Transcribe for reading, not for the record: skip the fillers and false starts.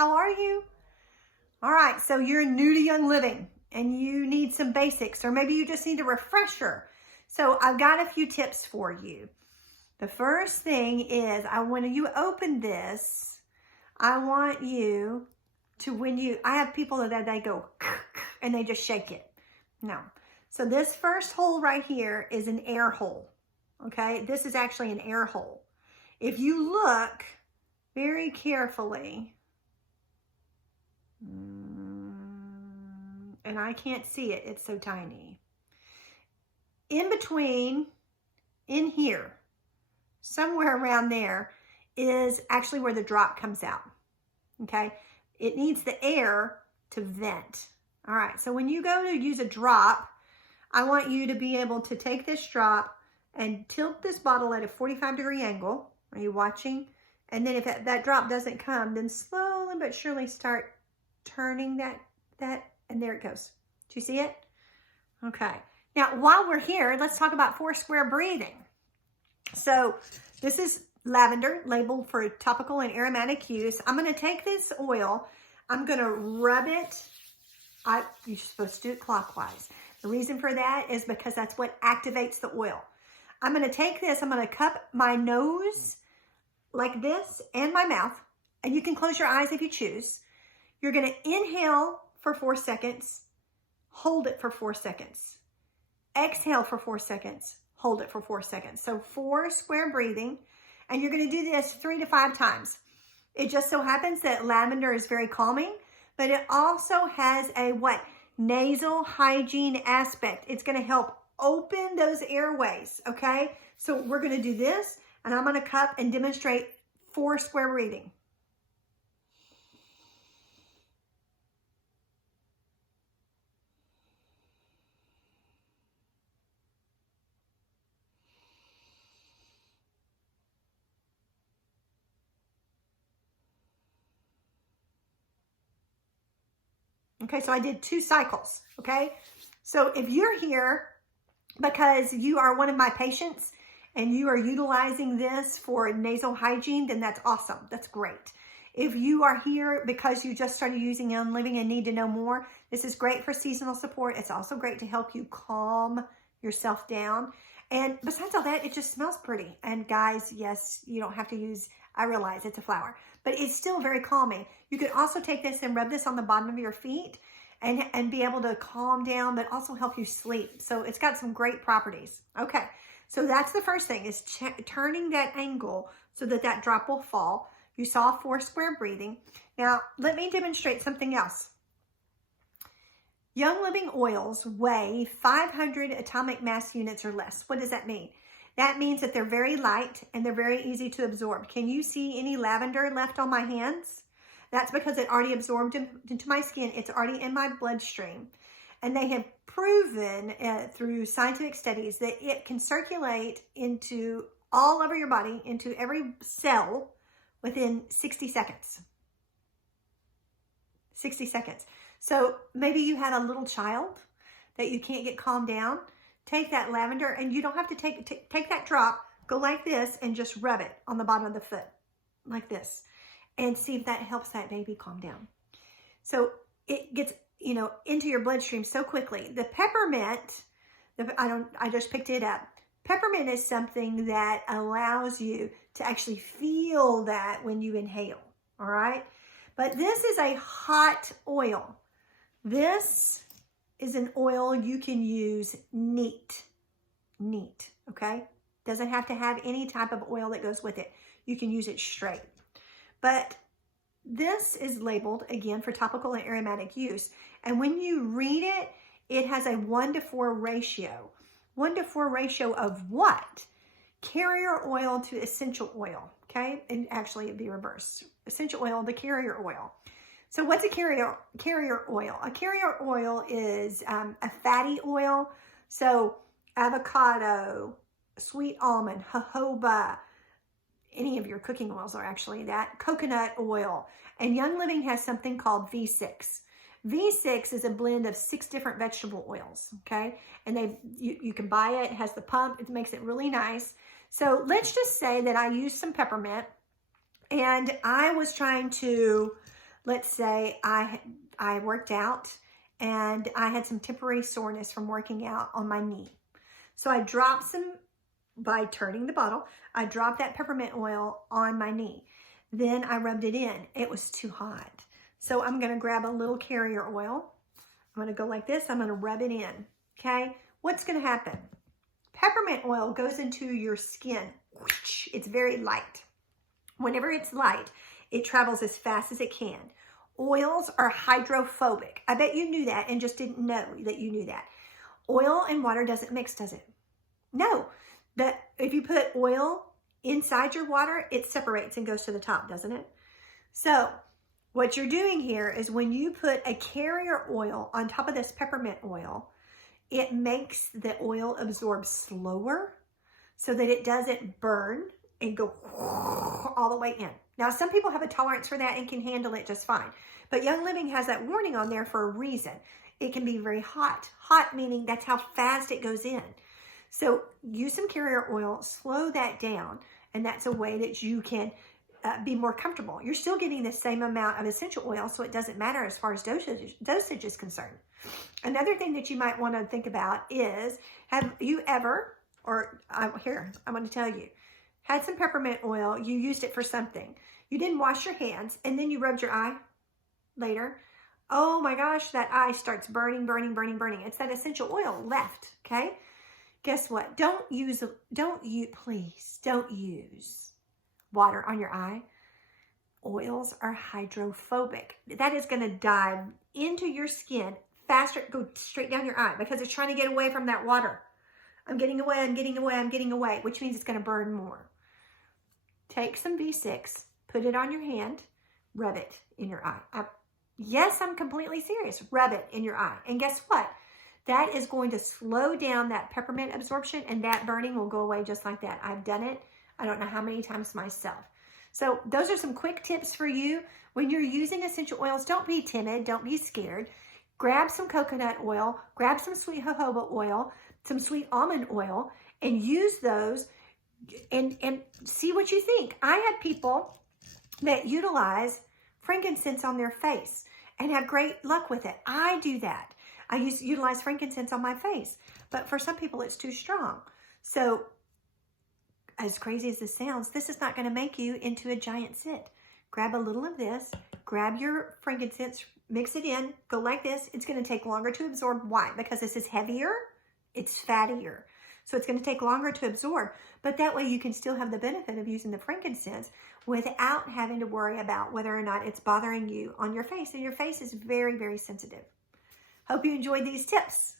How are you? All right, so you're new to Young Living and you need some basics, or maybe you just need a refresher. So I've got a few tips for you. The first thing is, when you open this, I want you to, I have people that they go and they just shake it. No. So this first hole right here is an air hole. Okay, this is actually an air hole. If you look very carefully, and I can't see it, it's so tiny. In between, in here, somewhere around there, is actually where the drop comes out. Okay, it needs the air to vent. All right, so when you go to use a drop, I want you to be able to take this drop and tilt this bottle at a 45-degree angle. Are you watching? And then if that drop doesn't come, then slowly but surely start turning that, and there it goes. Do you see it? Okay. Now, while we're here, let's talk about 4 square breathing. So this is lavender, labeled for topical and aromatic use. I'm going to take this oil. I'm going to rub it. You're supposed to do it clockwise. The reason for that is because that's what activates the oil. I'm going to take this. I'm going to cup my nose like this and my mouth. And you can close your eyes if you choose. You're going to inhale for 4 seconds. Hold it for 4 seconds. Exhale for 4 seconds. Hold it for 4 seconds. So 4 square breathing. And you're going to do this 3 to 5 times. It just so happens that lavender is very calming, but it also has a nasal hygiene aspect. It's going to help open those airways, okay? So we're going to do this, and I'm going to cup and demonstrate 4 square breathing. Okay, so I did 2 cycles, okay? So if you're here because you are one of my patients and you are utilizing this for nasal hygiene, then that's awesome. That's great. If you are here because you just started using Young Living and need to know more, this is great for seasonal support. It's also great to help you calm yourself down. And besides all that, it just smells pretty. And guys, yes, you don't have to use, I realize it's a flower, but it's still very calming. You could also take this and rub this on the bottom of your feet and be able to calm down, but also help you sleep. So it's got some great properties. Okay, so that's the first thing, is turning that angle so that drop will fall. You saw 4 square breathing. Now, let me demonstrate something else. Young Living oils weigh 500 atomic mass units or less. What does that mean? That means that they're very light and they're very easy to absorb. Can you see any lavender left on my hands? That's because it already absorbed into my skin. It's already in my bloodstream. And they have proven through scientific studies that it can circulate into all over your body, into every cell within 60 seconds. 60 seconds. So maybe you had a little child that you can't get calmed down. Take that lavender, and you don't have to take that drop, go like this and just rub it on the bottom of the foot like this, and see if that helps that baby calm down. So it gets, into your bloodstream so quickly. The peppermint, I just picked it up. Peppermint is something that allows you to actually feel that when you inhale, all right? But this is a hot oil. This is an oil you can use neat, okay? Doesn't have to have any type of oil that goes with it. You can use it straight. But this is labeled, again, for topical and aromatic use. And when you read it, it has a 1-to-4 ratio. 1-to-4 ratio of what? Carrier oil to essential oil, okay? And actually it'd be reversed. Essential oil to carrier oil. So what's a carrier oil? A carrier oil is a fatty oil. So avocado, sweet almond, jojoba, any of your cooking oils are actually that, coconut oil. And Young Living has something called V6. V6 is a blend of 6 different vegetable oils, okay? And you can buy it. It has the pump. It makes it really nice. So let's just say that I used some peppermint and I was trying to let's say I worked out and I had some temporary soreness from working out on my knee. So I dropped some, by turning the bottle, I dropped that peppermint oil on my knee. Then I rubbed it in. It was too hot. So I'm going to grab a little carrier oil. I'm going to go like this. I'm going to rub it in. Okay. What's going to happen? Peppermint oil goes into your skin. It's very light. Whenever it's light, it travels as fast as it can. Oils are hydrophobic. I bet you knew that and just didn't know that you knew that. Oil and water doesn't mix, does it? No. If you put oil inside your water, it separates and goes to the top, doesn't it? So what you're doing here is when you put a carrier oil on top of this peppermint oil, it makes the oil absorb slower so that it doesn't burn and go all the way in. Now, some people have a tolerance for that and can handle it just fine. But Young Living has that warning on there for a reason. It can be very hot. Hot meaning that's how fast it goes in. So use some carrier oil, slow that down, and that's a way that you can be more comfortable. You're still getting the same amount of essential oil, so it doesn't matter as far as dosage is concerned. Another thing that you might want to think about is, have you ever, here, I'm going to tell you, had some peppermint oil, you used it for something. You didn't wash your hands, and then you rubbed your eye later. Oh my gosh, that eye starts burning, burning, burning, burning. It's that essential oil left, okay? Guess what? Please don't use water on your eye. Oils are hydrophobic. That is going to dive into your skin faster, go straight down your eye because it's trying to get away from that water. I'm getting away, I'm getting away, I'm getting away, which means it's going to burn more. Take some B6, put it on your hand, rub it in your eye. Yes, I'm completely serious. Rub it in your eye. And guess what? That is going to slow down that peppermint absorption, and that burning will go away just like that. I've done it. I don't know how many times myself. So those are some quick tips for you. When you're using essential oils, don't be timid. Don't be scared. Grab some coconut oil. Grab some sweet jojoba oil, some sweet almond oil, and use those and see what you think. I had people that utilize frankincense on their face and have great luck with it. I do that. I utilize frankincense on my face, but for some people it's too strong. So as crazy as this sounds, this is not going to make you into a giant sit. Grab a little of this, grab your frankincense, mix it in, go like this. It's going to take longer to absorb. Why? Because this is heavier, it's fattier. So it's going to take longer to absorb, but that way you can still have the benefit of using the frankincense without having to worry about whether or not it's bothering you on your face. And your face is very, very sensitive. Hope you enjoyed these tips.